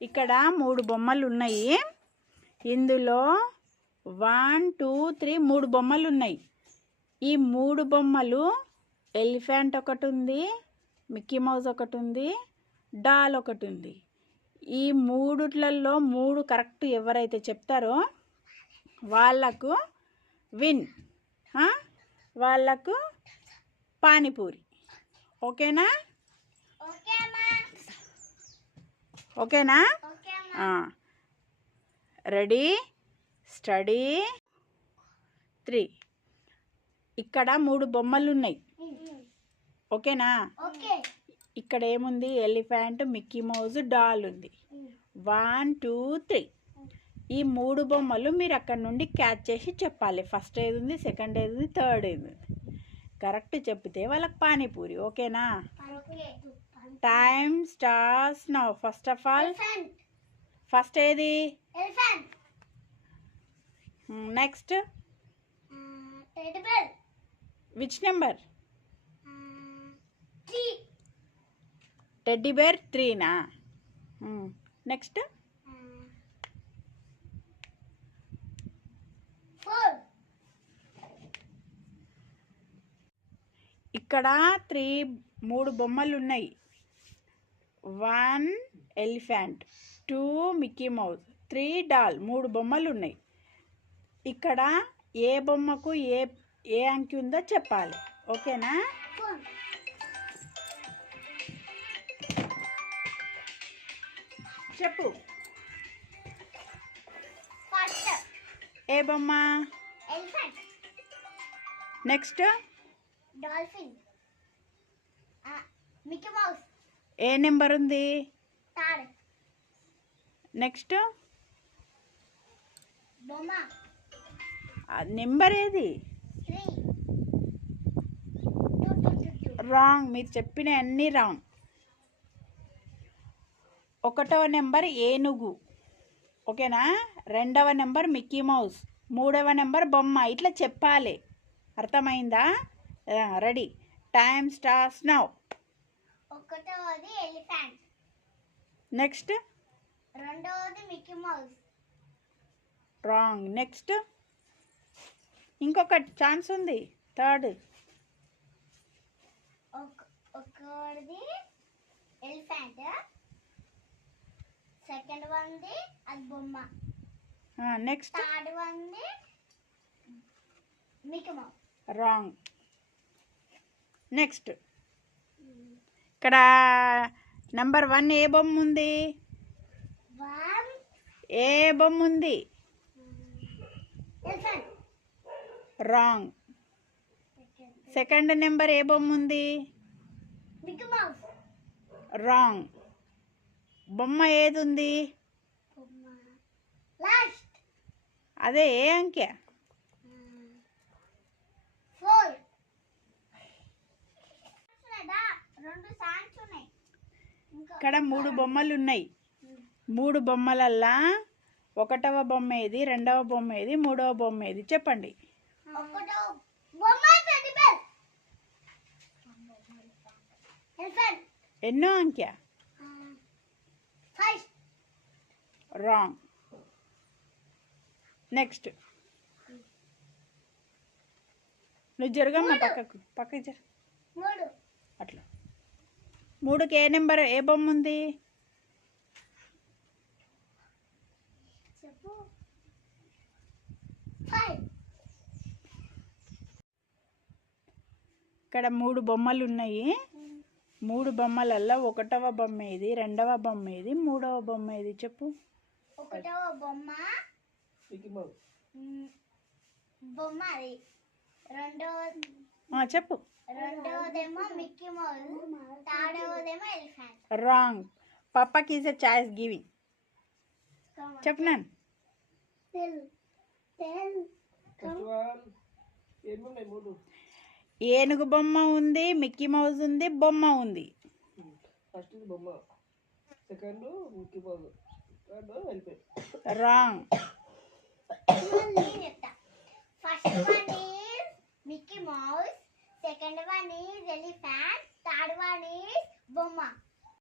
ఇక్కడ మూడు బొమ్మలు ఉన్నాయి ఇందులో వన్ టూ త్రీ మూడు బొమ్మలు ఉన్నాయి ఈ మూడు బొమ్మలు ఎలిఫెంట్ ఒకటి ఉంది మిక్కీ మౌస్ ఒకటి ఉంది డాల్ ఒకటి ఉంది ఈ మూడుట్లలో మూడు కరెక్ట్ ఎవరైతే చెప్తారో వాళ్ళకు విన్ వాళ్ళకు పానీపూరి. ఓకేనా? ఓకేనా? రెడీ? స్టడీ? త్రీ. ఇక్కడ మూడు బొమ్మలు ఉన్నాయి ఓకేనా? ఓకే. ఇక్కడ ఏముంది? ఎలిఫెంట్ మిక్కీ మౌజ్ డాల్ ఉంది. One two three. ఈ మూడు బొమ్మలు మీరు అక్కడ నుండి క్యాచ్ చేసి చెప్పాలి. ఫస్ట్ ఏది ఉంది? సెకండ్ ఏది ఉంది? థర్డ్ ఏది ఉంది? కరెక్ట్ చెప్తే వాళ్ళకి పానీపూరి. ఓకేనా? Okay. Time starts now. First of all first ఏది? Next which number teddy bear త్రీనా next ఇక్కడ త్రీ మూడు బొమ్మలు ఉన్నాయి. One elephant two Mickey Mouse three doll మూడు బొమ్మలు ఉన్నాయి ఇక్కడ ఏ బొమ్మకు ఏ ఏ అంకి ఉందో చెప్పాలి. ఓకేనా? చెప్పు. ఏ బొమ్మ? నెక్స్ట్. డాల్ఫిన్ మిక్కీ మౌస్ ఏ నెంబర్ ఉంది? నెక్స్ట్? నెంబర్ ఏది? రాంగ్. మీరు చెప్పిన అన్నీ రాంగ్. ఒకటవ నెంబర్ ఏనుగు. ఓకేనా? రెండవ నెంబర్ మిక్కీ మౌస్. మూడవ నెంబర్ బొమ్మ. ఇట్లా చెప్పాలి. అర్థమైందా? Ready. Time starts now. ఒకటవది elephant. Next? రెండవది మిక్కీ మౌస్. రాంగ్. నెక్స్ట్? ఇంకొక ఛాన్స్ ఉంది. థర్డ్? ఒక ఒకటిది ఎలిఫెంట్. సెకండ్ వన్ది అది బొమ్మ. నెక్స్ట్? థర్డ్ వన్ది మిక్కీ మౌస్. రాంగ్. నెక్స్ట్? ఇక్కడ నెంబర్ వన్ ఏ బొమ్మ ఉంది? ఏ బొమ్మ ఉంది? రాంగ్. సెకండ్ నెంబర్ ఏ బొమ్మ ఉంది? రాంగ్. బొమ్మ ఏది ఉంది? అదే ఏ అంకె ఫోర్ రెండు సాంగ్స్ ఉన్నాయి ఇంకా ఇక్కడ మూడు బొమ్మలు ఉన్నాయి మూడు బొమ్మలల్లా ఒకటవ బొమ్మ ఏది రెండవ బొమ్మ ఏది మూడవ బొమ్మ ఏది చెప్పండి. ఎన్నో అంకె ఫైవ్. రాంగ్. నెక్స్ట్. నువ్వు జరగమ్మా పక్కకు పక్కకు జర. అట్లా. మూడుకి ఏ నెంబర్? ఏ బొమ్మ ఉంది? ఇక్కడ మూడు బొమ్మలు ఉన్నాయి. మూడు బొమ్మలల్లో ఒకటవ బొమ్మ ఏది? రెండవ బొమ్మ ఏది? మూడవ బొమ్మ ఏది? చెప్పు. ఒకటవ బొమ్మ. బొమ్మ అది. చెప్పు. రెండవదేమో మిక్కీ మౌస్ థర్డవదేమో ఎలిఫెంట్. రాంగ్. పప్పకి ఈజ్ ఎ చాయిస్ గివింగ్ చెప్పు నాన్న. ఏనుగు బొమ్మ ఉంది మిక్కీ మౌజ్ ఉంది బొమ్మ ఉంది. ఫస్ట్ బొమ్మ. సెకండ్ మిక్కీ మౌస్ థర్డ్ వెళ్ళిపోయి wrong. First one is Mickey Mouse second one is elephant third one is బొమ్మ.